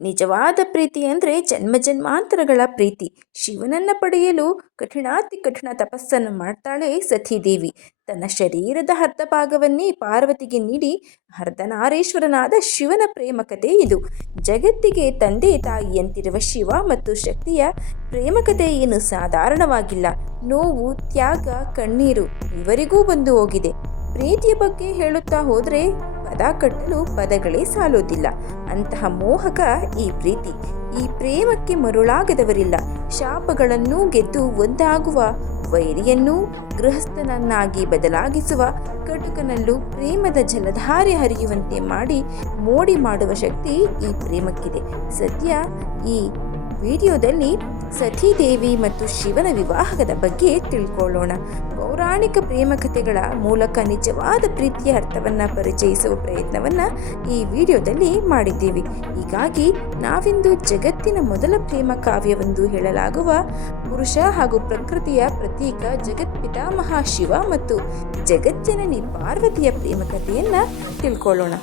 ನಿಜವಾದ ಪ್ರೀತಿ ಅಂದರೆ ಜನ್ಮ ಜನ್ಮಾಂತರಗಳ ಪ್ರೀತಿ. ಶಿವನನ್ನು ಪಡೆಯಲು ಕಠಿಣಾತಿ ಕಠಿಣ ತಪಸ್ಸನ್ನು ಮಾಡ್ತಾಳೆ ಸತೀದೇವಿ. ತನ್ನ ಶರೀರದ ಅರ್ಧ ಭಾಗವನ್ನೇ ಪಾರ್ವತಿಗೆ ನೀಡಿ ಅರ್ಧನಾರೀಶ್ವರನಾದ ಶಿವನ ಪ್ರೇಮ ಕಥೆ ಇದು. ಜಗತ್ತಿಗೆ ತಂದೆ ತಾಯಿಯಂತಿರುವ ಶಿವ ಮತ್ತು ಶಕ್ತಿಯ ಪ್ರೇಮ ಕಥೆ ಏನು ಸಾಧಾರಣವಾಗಿಲ್ಲ. ನೋವು, ತ್ಯಾಗ, ಕಣ್ಣೀರು, ಇವರಿಗೂ ಬಂದು ಹೋಗಿದೆ. ಪ್ರೀತಿಯ ಬಗ್ಗೆ ಹೇಳುತ್ತಾ ಹೋದರೆ ಪದ ಕಟ್ಟಲು ಪದಗಳೇ ಸಾಲೋದಿಲ್ಲ. ಅಂತಹ ಮೋಹಕ ಈ ಪ್ರೀತಿ, ಈ ಪ್ರೇಮಕ್ಕೆ ಮರುಳಾಗದವರಿಲ್ಲ. ಶಾಪಗಳನ್ನು ಗೆದ್ದು ಒಂದಾಗುವ, ವೈರಿಯನ್ನೂ ಗೃಹಸ್ಥನನ್ನಾಗಿ ಬದಲಾಗಿಸುವ, ಕಟುಕನಲ್ಲೂ ಪ್ರೇಮದ ಜಲಧಾರೆ ಹರಿಯುವಂತೆ ಮಾಡಿ ಮೋಡಿ ಮಾಡುವ ಶಕ್ತಿ ಈ ಪ್ರೇಮಕ್ಕಿದೆ. ಸದ್ಯ ಈ ವಿಡಿಯೋದಲ್ಲಿ ಸತೀದೇವಿ ಮತ್ತು ಶಿವನ ವಿವಾಹದ ಬಗ್ಗೆ ತಿಳ್ಕೊಳ್ಳೋಣ. ಪೌರಾಣಿಕ ಪ್ರೇಮ ಕಥೆಗಳ ಮೂಲಕ ನಿಜವಾದ ಪ್ರೀತಿಯ ಅರ್ಥವನ್ನು ಪರಿಚಯಿಸುವ ಪ್ರಯತ್ನವನ್ನು ಈ ವಿಡಿಯೋದಲ್ಲಿ ಮಾಡಿದ್ದೀವಿ. ಹೀಗಾಗಿ ನಾವಿಂದು ಜಗತ್ತಿನ ಮೊದಲ ಪ್ರೇಮ ಕಾವ್ಯವೆಂದು ಹೇಳಲಾಗುವ ಪುರುಷ ಹಾಗೂ ಪ್ರಕೃತಿಯ ಪ್ರತೀಕ ಜಗತ್ಪಿತಾಮಹ ಶಿವ ಮತ್ತು ಜಗಜ್ಜನನಿ ಪಾರ್ವತಿಯ ಪ್ರೇಮ ಕಥೆಯನ್ನು ತಿಳ್ಕೊಳ್ಳೋಣ.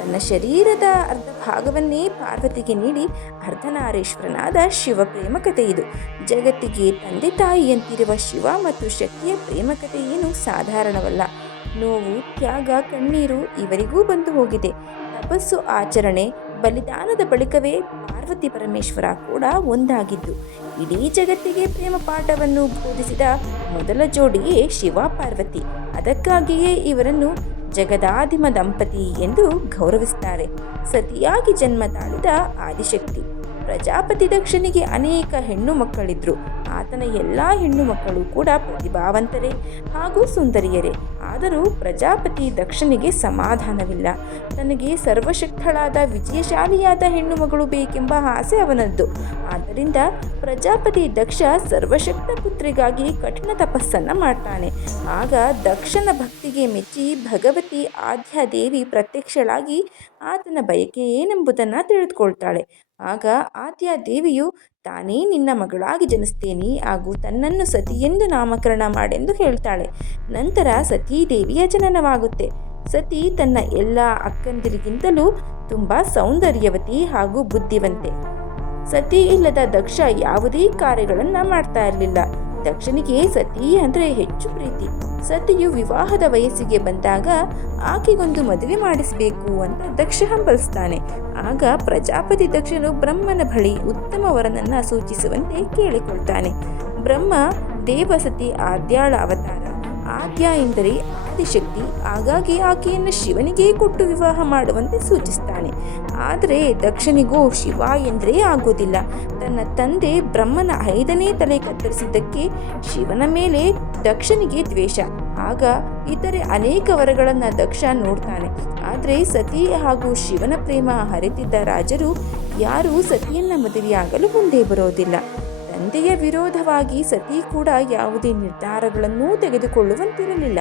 ತನ್ನ ಶರೀರದ ಅರ್ಧ ಭಾಗವನ್ನೇ ಪಾರ್ವತಿಗೆ ನೀಡಿ ಅರ್ಧನಾರೇಶ್ವರನಾದ ಶಿವ ಪ್ರೇಮ ಕಥೆ ಇದು. ಜಗತ್ತಿಗೆ ತಂದೆ ತಾಯಿಯಂತಿರುವ ಶಿವ ಮತ್ತು ಶಕ್ತಿಯ ಪ್ರೇಮ ಕಥೆ ಏನು ಸಾಧಾರಣವಲ್ಲ. ನೋವು, ತ್ಯಾಗ, ಕಣ್ಣೀರು ಇವರಿಗೂ ಬಂದು ಹೋಗಿದೆ. ತಪಸ್ಸು, ಆಚರಣೆ, ಬಲಿದಾನದ ಬಳಿಕವೇ ಪಾರ್ವತಿ ಪರಮೇಶ್ವರ ಕೂಡ ಒಂದಾಗಿದ್ದು. ಇಡೀ ಜಗತ್ತಿಗೆ ಪ್ರೇಮ ಪಾಠವನ್ನು ಬೋಧಿಸಿದ ಮೊದಲ ಜೋಡಿಯೇ ಶಿವ ಪಾರ್ವತಿ. ಅದಕ್ಕಾಗಿಯೇ ಇವರನ್ನು ಜಗದಾದಿಮ ದಂಪತಿ ಎಂದು ಗೌರವಿಸುತ್ತಾರೆ ಸತಿಯಾಗಿ ಜನ್ಮ ತಾಳಿದ ಆದಿಶಕ್ತಿ. ಪ್ರಜಾಪತಿ ದಕ್ಷನಿಗೆ ಅನೇಕ ಹೆಣ್ಣು ಮಕ್ಕಳಿದ್ರು. ಆತನ ಎಲ್ಲ ಹೆಣ್ಣು ಮಕ್ಕಳು ಕೂಡ ಪ್ರತಿಭಾವಂತರೇ ಹಾಗೂ ಸುಂದರಿಯರೇ. ಆದರೂ ಪ್ರಜಾಪತಿ ದಕ್ಷನಿಗೆ ಸಮಾಧಾನವಿಲ್ಲ. ತನಗೆ ಸರ್ವಶಕ್ತಳಾದ ವಿಜಯಶಾಲಿಯಾದ ಹೆಣ್ಣು ಮಗಳು ಬೇಕೆಂಬ ಆಸೆ ಅವನದ್ದು. ಆದ್ದರಿಂದ ಪ್ರಜಾಪತಿ ದಕ್ಷ ಸರ್ವಶಕ್ತ ಪುತ್ರಿಗಾಗಿ ಕಠಿಣ ತಪಸ್ಸನ್ನು ಮಾಡ್ತಾನೆ. ಆಗ ದಕ್ಷನ ಭಕ್ತಿಗೆ ಮೆಚ್ಚಿ ಭಗವತಿ ಆದ್ಯ ದೇವಿ ಪ್ರತ್ಯಕ್ಷಳಾಗಿ ಆತನ ಬಯಕೆ ಏನೆಂಬುದನ್ನು ತಿಳಿದುಕೊಳ್ತಾಳೆ. ಆಗ ಆದ್ಯ ದೇವಿಯು ತಾನೇ ನಿನ್ನ ಮಗಳಾಗಿ ಜನಿಸ್ತೇನೆ ಹಾಗೂ ತನ್ನನ್ನು ಸತಿ ಎಂದು ನಾಮಕರಣ ಮಾಡೆಂದು ಹೇಳ್ತಾಳೆ. ನಂತರ ಸತೀದೇವಿಯ ಜನನವಾಗುತ್ತೆ. ಸತಿ ತನ್ನ ಎಲ್ಲ ಅಕ್ಕಂದಿರಿಗಿಂತಲೂ ತುಂಬ ಸೌಂದರ್ಯವತಿ ಹಾಗೂ ಬುದ್ಧಿವಂತೆ. ಸತಿ ಇಲ್ಲದ ದಕ್ಷ ಯಾವುದೇ ಕಾರ್ಯಗಳನ್ನು ಮಾಡ್ತಾ ಇರಲಿಲ್ಲ. ದಕ್ಷನಿಗೆ ಸತಿ ಅಂದರೆ ಹೆಚ್ಚು ಪ್ರೀತಿ. ಸತಿಯು ವಿವಾಹದ ವಯಸ್ಸಿಗೆ ಬಂದಾಗ ಆಕೆಗೊಂದು ಮದುವೆ ಮಾಡಿಸಬೇಕು ಅಂತ ದಕ್ಷ ಹಂಬಲಿಸ್ತಾನೆ. ಆಗ ಪ್ರಜಾಪತಿ ದಕ್ಷನು ಬ್ರಹ್ಮನ ಬಳಿ ಉತ್ತಮ ಸೂಚಿಸುವಂತೆ ಕೇಳಿಕೊಳ್ತಾನೆ. ಬ್ರಹ್ಮ ದೇವಸತಿ ಆದ್ಯಾಳ ಅವತಾರ. ಆದ್ಯ ಎಂದರೆ ಆದಿಶಕ್ತಿ, ಹಾಗಾಗಿ ಆಕೆಯನ್ನು ಶಿವನಿಗೆ ಕೊಟ್ಟು ವಿವಾಹ ಮಾಡುವಂತೆ ಸೂಚಿಸ್ತಾನೆ. ಆದರೆ ದಕ್ಷನಿಗೂ ಶಿವ ಎಂದರೆ ಆಗೋದಿಲ್ಲ ತನ್ನ ತಂದೆ ಬ್ರಹ್ಮನ ಐದನೇ ತಲೆ ಕತ್ತರಿಸಿದ್ದಕ್ಕೆ ಶಿವನ ಮೇಲೆ ದಕ್ಷನಿಗೆ ದ್ವೇಷ. ಆಗ ಇತರೆ ಅನೇಕ ವರಗಳನ್ನು ದಕ್ಷ ನೋಡ್ತಾನೆ. ಆದರೆ ಸತಿ ಹಾಗೂ ಶಿವನ ಪ್ರೇಮ ಹರಿತಿದ್ದ ರಾಜರು ಯಾರೂ ಸತಿಯನ್ನು ಮದುವೆಯಾಗಲು ಮುಂದೆ ಬರೋದಿಲ್ಲ. ತಂದೆಯ ವಿರೋಧವಾಗಿ ಸತಿ ಕೂಡ ಯಾವುದೇ ನಿರ್ಧಾರಗಳನ್ನೂ ತೆಗೆದುಕೊಳ್ಳುವಂತಿರಲಿಲ್ಲ.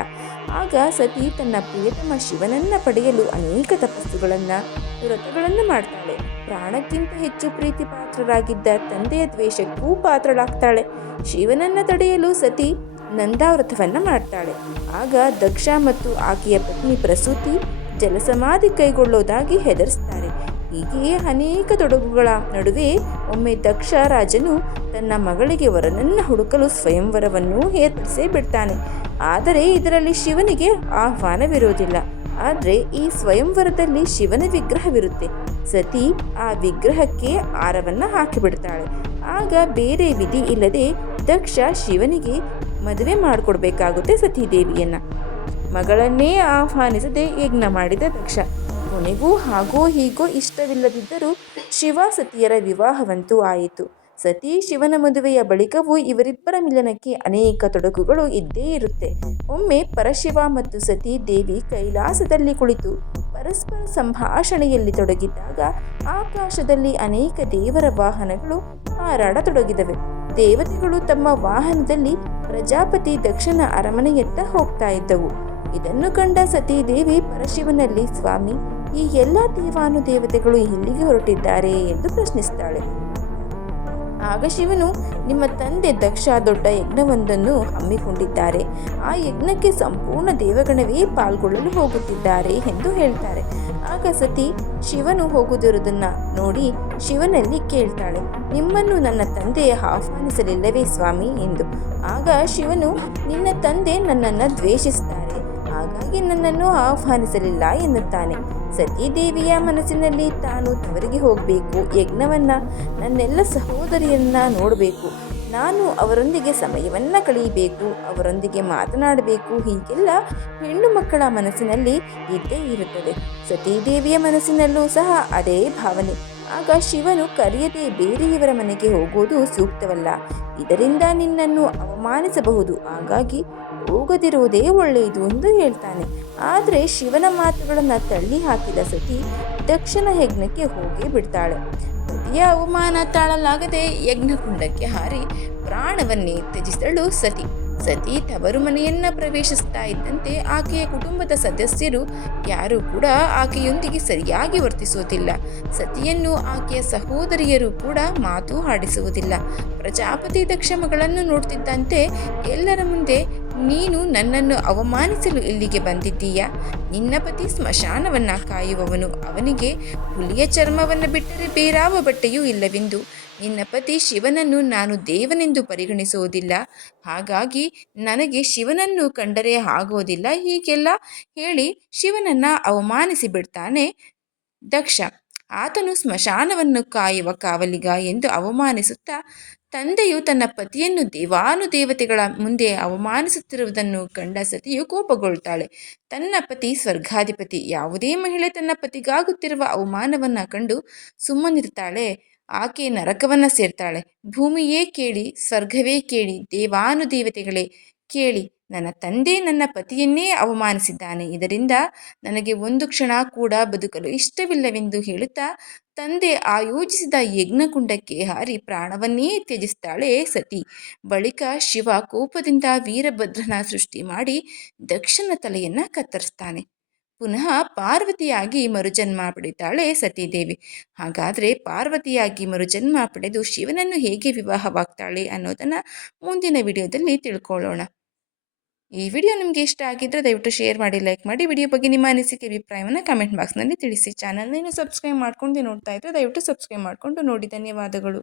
ಆಗ ಸತಿ ತನ್ನ ಪ್ರಿಯತಮ ಶಿವನನ್ನ ಪಡೆಯಲು ಅನೇಕ ತಪಸ್ಸುಗಳನ್ನು, ವ್ರತಗಳನ್ನು ಮಾಡ್ತಾಳೆ. ಪ್ರಾಣಕ್ಕಿಂತ ಹೆಚ್ಚು ಪ್ರೀತಿ ಪಾತ್ರರಾಗಿದ್ದ ತಂದೆಯ ದ್ವೇಷಕ್ಕೂ ಪಾತ್ರಳಾಗ್ತಾಳೆ. ಶಿವನನ್ನ ತಡೆಯಲು ಸತಿ ನಂದಾವ್ರತವನ್ನು ಮಾಡ್ತಾಳೆ. ಆಗ ದಕ್ಷ ಮತ್ತು ಆಕೆಯ ಪತ್ನಿ ಪ್ರಸೂತಿ ಜಲಸಮಾಧಿ ಕೈಗೊಳ್ಳೋದಾಗಿ ಹೆದರಿಸ್ತಾರೆ. ಹೀಗೆಯೇ ಅನೇಕ ತೊಡಗುಗಳ ನಡುವೆ ಒಮ್ಮೆ ದಕ್ಷ ರಾಜನು ತನ್ನ ಮಗಳಿಗೆ ವರನನ್ನು ಹುಡುಕಲು ಸ್ವಯಂವರವನ್ನು ಏರ್ಪಡಿಸೇ ಬಿಡ್ತಾನೆ. ಆದರೆ ಇದರಲ್ಲಿ ಶಿವನಿಗೆ ಆಹ್ವಾನವಿರುವುದಿಲ್ಲ. ಆದರೆ ಈ ಸ್ವಯಂವರದಲ್ಲಿ ಶಿವನ ವಿಗ್ರಹವಿರುತ್ತೆ. ಸತಿ ಆ ವಿಗ್ರಹಕ್ಕೆ ಆರವನ್ನು ಹಾಕಿಬಿಡ್ತಾಳೆ. ಆಗ ಬೇರೆ ವಿಧಿ ಇಲ್ಲದೆ ದಕ್ಷ ಶಿವನಿಗೆ ಮದುವೆ ಮಾಡಿಕೊಡ್ಬೇಕಾಗುತ್ತೆ ಸತೀದೇವಿಯನ್ನ. ಮಗಳನ್ನೇ ಆಹ್ವಾನಿಸದೆ ಯಜ್ಞ ಮಾಡಿದ ದಕ್ಷ. ಕೊನೆಗೂ ಹಾಗೋ ಹೀಗೋ ಇಷ್ಟವಿಲ್ಲದಿದ್ದರೂ ಶಿವ ಸತಿಯರ ವಿವಾಹವಂತೂ ಆಯಿತು. ಸತಿ ಶಿವನ ಮದುವೆಯ ಬಳಿಕವೂ ಇವರಿಬ್ಬರ ಮಿಲನಕ್ಕೆ ಅನೇಕ ತೊಡಕುಗಳು ಇದ್ದೇ ಇರುತ್ತೆ. ಒಮ್ಮೆ ಪರಶಿವ ಮತ್ತು ಸತಿ ದೇವಿ ಕೈಲಾಸದಲ್ಲಿ ಕುಳಿತು ಪರಸ್ಪರ ಸಂಭಾಷಣೆಯಲ್ಲಿ ತೊಡಗಿದ್ದಾಗ ಆಕಾಶದಲ್ಲಿ ಅನೇಕ ದೇವರ ವಾಹನಗಳು ಹಾರಾಡತೊಡಗಿದವೆ. ದೇವತೆಗಳು ತಮ್ಮ ವಾಹನದಲ್ಲಿ ಪ್ರಜಾಪತಿ ದಕ್ಷಿಣ ಅರಮನೆಯತ್ತ ಹೋಗ್ತಾ ಇದ್ದವು. ಇದನ್ನು ಕಂಡ ಸತೀದೇವಿ, ಪರಶಿವನಲ್ಲಿ, ಸ್ವಾಮಿ, ಈ ಎಲ್ಲ ದೇವಾನುದೇವತೆಗಳು ಎಲ್ಲಿಗೆ ಹೊರಟಿದ್ದಾರೆ? ಎಂದು ಪ್ರಶ್ನಿಸ್ತಾಳೆ. ಆಗ ಶಿವನು ನಿಮ್ಮ ತಂದೆ ದಕ್ಷ ದೊಡ್ಡ ಯಜ್ಞವೊಂದನ್ನು ಹಮ್ಮಿಕೊಂಡಿದ್ದಾರೆ. ಆ ಯಜ್ಞಕ್ಕೆ ಸಂಪೂರ್ಣ ದೇವಗಣವೇ ಪಾಲ್ಗೊಳ್ಳಲು ಹೋಗುತ್ತಿದ್ದಾರೆ ಎಂದು ಹೇಳ್ತಾರೆ. ಆಗ ಸತಿ ಶಿವನು ಹೋಗುತ್ತಿರುವುದನ್ನ ನೋಡಿ ಶಿವನಲ್ಲಿ ಕೇಳ್ತಾಳೆ, ನಿಮ್ಮನ್ನು ನನ್ನ ತಂದೆ ಆಹ್ವಾನಿಸಲಿಲ್ಲವೇ ಸ್ವಾಮಿ? ಎಂದು. ಆಗ ಶಿವನು, ನಿನ್ನ ತಂದೆ ನನ್ನನ್ನು ದ್ವೇಷಿಸ್ತಾರೆ ಹಾಗಾಗಿ ನನ್ನನ್ನು ಆಹ್ವಾನಿಸಲಿಲ್ಲ ಎನ್ನುತ್ತಾನೆ. ಸತೀದೇವಿಯ ಮನಸ್ಸಿನಲ್ಲಿ ತಾನು ತವರಿಗೆ ಹೋಗಬೇಕು, ಯಜ್ಞವನ್ನು ನನ್ನೆಲ್ಲ ಸಹೋದರಿಯನ್ನ ನೋಡಬೇಕು, ನಾನು ಅವರೊಂದಿಗೆ ಸಮಯವನ್ನ ಕಳೆಯಬೇಕು, ಅವರೊಂದಿಗೆ ಮಾತನಾಡಬೇಕು, ಹೀಗೆಲ್ಲ ಹೆಣ್ಣು ಮಕ್ಕಳ ಮನಸ್ಸಿನಲ್ಲಿ ಇದ್ದೇ ಇರುತ್ತದೆ. ಸತೀದೇವಿಯ ಮನಸ್ಸಿನಲ್ಲೂ ಸಹ ಅದೇ ಭಾವನೆ. ಆಗ ಶಿವನು ಕರೆಯದೆ ಬೇರೆಯವರ ಮನೆಗೆ ಹೋಗುವುದು ಸೂಕ್ತವಲ್ಲ. ಇದರಿಂದ ನಿನ್ನನ್ನು ಅವಮಾನಿಸಬಹುದು. ಹಾಗಾಗಿ ಹೋಗದಿರುವುದೇ ಒಳ್ಳೆಯದು ಎಂದು ಹೇಳ್ತಾನೆ. ಆದರೆ ಶಿವನ ಮಾತುಗಳನ್ನು ತಳ್ಳಿ ಹಾಕಿದ ಸತಿ ದಕ್ಷಿಣ ಯಜ್ಞಕ್ಕೆ ಹೋಗಿ ಬಿಡ್ತಾಳೆ. ಸತಿಯ ಅವಮಾನ ತಾಳಲಾಗದೆ ಯಜ್ಞಕುಂಡಕ್ಕೆ ಹಾರಿ ಪ್ರಾಣವನ್ನೇ ತ್ಯಜಿಸಲು ಸತಿ. ಸತಿ ತವರು ಮನೆಯನ್ನ ಪ್ರವೇಶಿಸ್ತಾ ಇದ್ದಂತೆ ಆಕೆಯ ಕುಟುಂಬದ ಸದಸ್ಯರು ಯಾರೂ ಕೂಡ ಆಕೆಯೊಂದಿಗೆ ಸರಿಯಾಗಿ ವರ್ತಿಸುವುದಿಲ್ಲ. ಸತಿಯನ್ನು ಆಕೆಯ ಸಹೋದರಿಯರು ಕೂಡ ಮಾತು ಆಡಿಸುವುದಿಲ್ಲ ಪ್ರಜಾಪತಿ ದಕ್ಷಮಗಳನ್ನು ನೋಡ್ತಿದ್ದಂತೆ ಎಲ್ಲರ ಮುಂದೆ ನೀನು ನನ್ನನ್ನು ಅವಮಾನಿಸಲು ಇಲ್ಲಿಗೆ ಬಂದಿದ್ದೀಯಾ? ನಿನ್ನ ಪತಿ ಸ್ಮಶಾನವನ್ನ ಕಾಯುವವನು ಅವನಿಗೆ ಹುಲಿಯ ಚರ್ಮವನ್ನು ಬಿಟ್ಟರೆ ಬೇರಾವ ಬಟ್ಟೆಯೂ ಇಲ್ಲವೆಂದು. ನಿನ್ನ ಪತಿ ಶಿವನನ್ನು ನಾನು ದೇವನೆಂದು ಪರಿಗಣಿಸುವುದಿಲ್ಲ. ಹಾಗಾಗಿ ನನಗೆ ಶಿವನನ್ನು ಕಂಡರೆ ಆಗೋದಿಲ್ಲ. ಹೀಗೆಲ್ಲ ಹೇಳಿ ಶಿವನನ್ನ ಅವಮಾನಿಸಿ ಬಿಡ್ತಾನೆ ದಕ್ಷ. ಆತನು ಸ್ಮಶಾನವನ್ನು ಕಾಯುವ ಕಾವಲಿಗ ಎಂದು ಅವಮಾನಿಸುತ್ತಾ ತಂದೆಯು ತನ್ನ ಪತಿಯನ್ನು ದೇವಾನುದೇವತೆಗಳ ಮುಂದೆ ಅವಮಾನಿಸುತ್ತಿರುವುದನ್ನು ಕಂಡ ಸತಿಯು ಕೋಪಗೊಳ್ತಾಳೆ ತನ್ನ ಪತಿ ಸ್ವರ್ಗಾಧಿಪತಿ, ಯಾವುದೇ ಮಹಿಳೆ ತನ್ನ ಪತಿಗಾಗುತ್ತಿರುವ ಅವಮಾನವನ್ನು ಕಂಡು ಸುಮ್ಮನಿರ್ತಾಳೆ ಆಕೆ ನರಕವನ್ನ ಸೇರ್ತಾಳೆ. ಭೂಮಿಯೇ ಕೇಳಿ, ಸ್ವರ್ಗವೇ ಕೇಳಿ, ದೇವಾನುದೇವತೆಗಳೇ ಕೇಳಿ ನನ್ನ ತಂದೆ ನನ್ನ ಪತಿಯನ್ನೇ ಅವಮಾನಿಸಿದ್ದಾನೆ. ಇದರಿಂದ ನನಗೆ ಒಂದು ಕ್ಷಣ ಕೂಡ ಬದುಕಲು ಇಷ್ಟವಿಲ್ಲವೆಂದು ಹೇಳುತ್ತಾ, ತಂದೆ ಆಯೋಜಿಸಿದ ಯಜ್ಞಕುಂಡಕ್ಕೆ ಹಾರಿ ಪ್ರಾಣವನ್ನೇ ತ್ಯಜಿಸ್ತಾಳೆ ಸತಿ. ಬಳಿಕ ಶಿವ ಕೋಪದಿಂದ ವೀರಭದ್ರನ ಸೃಷ್ಟಿ ಮಾಡಿ ದಕ್ಷನ ತಲೆಯನ್ನ ಕತ್ತರಿಸ್ತಾನೆ. ಪುನಃ ಪಾರ್ವತಿಯಾಗಿ ಮರುಜನ್ಮ ಪಡಿತಾಳೆ ಸತೀದೇವಿ. ಹಾಗಾದರೆ ಪಾರ್ವತಿಯಾಗಿ ಮರುಜನ್ಮ ಪಡೆದು ಶಿವನನ್ನು ಹೇಗೆ ವಿವಾಹವಾಗ್ತಾಳೆ ಅನ್ನೋದನ್ನು ಮುಂದಿನ ವಿಡಿಯೋದಲ್ಲಿ ತಿಳ್ಕೊಳ್ಳೋಣ. ಈ ವಿಡಿಯೋ ನಿಮಗೆ ಇಷ್ಟ ಆಗಿದ್ದರೆ ದಯವಿಟ್ಟು ಶೇರ್ ಮಾಡಿ, ಲೈಕ್ ಮಾಡಿ. ವಿಡಿಯೋ ಬಗ್ಗೆ ನಿಮ್ಮ ಅನಿಸಿಕೆ, ಅಭಿಪ್ರಾಯವನ್ನು ಕಮೆಂಟ್ ಬಾಕ್ಸ್ನಲ್ಲಿ ತಿಳಿಸಿ. ಚಾನಲ್ನ ಸಬ್ಸ್ಕ್ರೈಬ್ ಮಾಡ್ಕೊಂಡು ನೋಡ್ತಾ ಇದ್ದರೆ ದಯವಿಟ್ಟು ಸಬ್ಸ್ಕ್ರೈಬ್ ಮಾಡಿಕೊಂಡು ನೋಡಿ. ಧನ್ಯವಾದಗಳು.